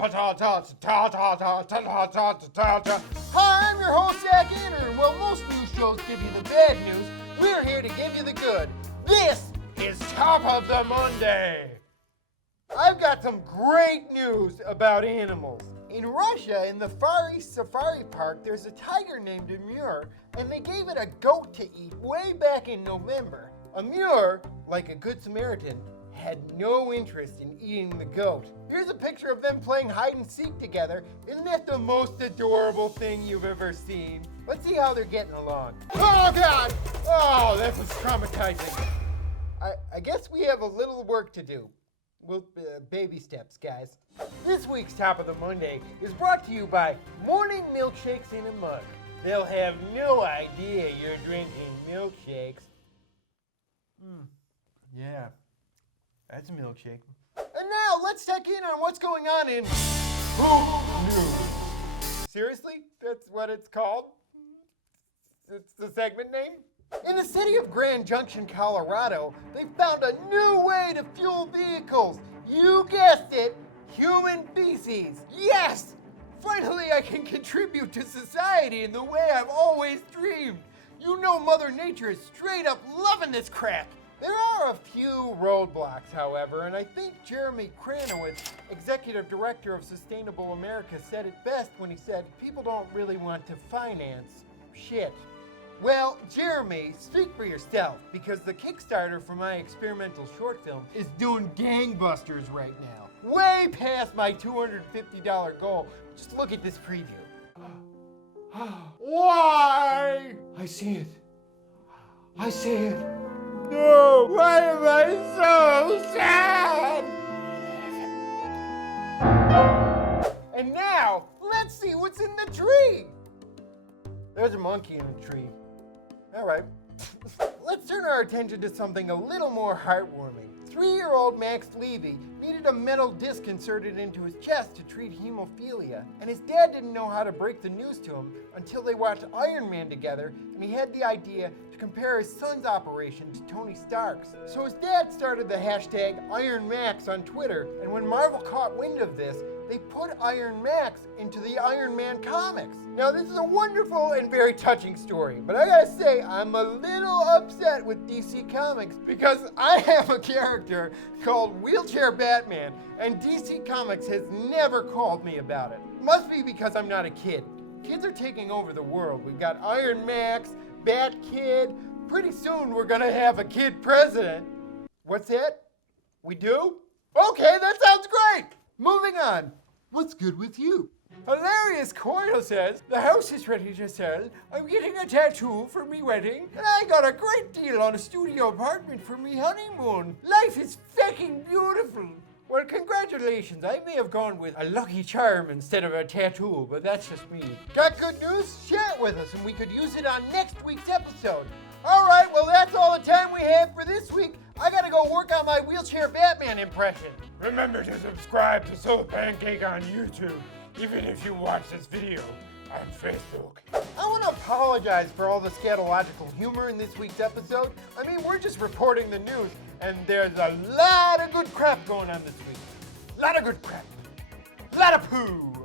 Hi, I'm your host, Zach Anner, and while most news shows give you the bad news, we're here to give you the good. This is Top of the Monday. I've got some great news about animals. In Russia, in the Far East Safari Park, there's a tiger named Amur, and they gave it a goat to eat way back in November. Amur, like a good Samaritan, had no interest in eating the goat. Here's a picture of them playing hide and seek together. Isn't that the most adorable thing you've ever seen? Let's see how they're getting along. Oh God! Oh, this is traumatizing. I guess we have a little work to do. Well, baby steps, guys. This week's Top of the Monday is brought to you by Morning Milkshakes in a Mug. They'll have no idea you're drinking milkshakes. Yeah, that's a milkshake. And now let's check in on what's going on in Poop News. Seriously? That's what it's called? It's the segment name? In the city of Grand Junction, Colorado, they found a new way to fuel vehicles. You guessed it, human feces. Yes! Finally, I can contribute to society in the way I've always dreamed. You know Mother Nature is straight up loving this crap. There are a few roadblocks, however, and I think Jeremy Kranowitz, Executive Director of Sustainable America, said it best when he said, people don't really want to finance shit. Well, Jeremy, speak for yourself, because the Kickstarter for my experimental short film is doing gangbusters right now. Way past my $250 goal. Just look at this preview. Why? I see it. I see it. No! Why am I so sad? And now, let's see what's in the tree. There's a monkey in the tree. All right. Let's turn our attention to something a little more heartwarming. 3-year-old Max Levy needed a metal disc inserted into his chest to treat hemophilia, and his dad didn't know how to break the news to him until they watched Iron Man together, and he had the idea to compare his son's operation to Tony Stark's. So his dad started the hashtag IronMax on Twitter, and when Marvel caught wind of this, they put Iron Max into the Iron Man comics. Now, this is a wonderful and very touching story, but I gotta say, I'm a little upset with DC Comics because I have a character called Wheelchair Batman, and DC Comics has never called me about it. Must be because I'm not a kid. Kids are taking over the world. We've got Iron Max, Bat Kid. Pretty soon we're gonna have a kid president. What's that? We do? Okay, that sounds great! Moving on. What's good with you? Hilarious Coil says, the house is ready to sell. I'm getting a tattoo for me wedding, and I got a great deal on a studio apartment for me honeymoon. Life is fucking beautiful. Well, congratulations. I may have gone with a Lucky Charm instead of a tattoo, but that's just me. Got good news? Share it with us, and we could use it on next week's episode. All right, well, that's all the time we have for this week. I gotta go work on my Wheelchair Batman impression. Remember to subscribe to SoulPancake on YouTube, even if you watch this video on Facebook. I want to apologize for all the scatological humor in this week's episode. I mean, we're just reporting the news, and there's a lot of good crap going on this week. Lot of good crap. Lot of poo.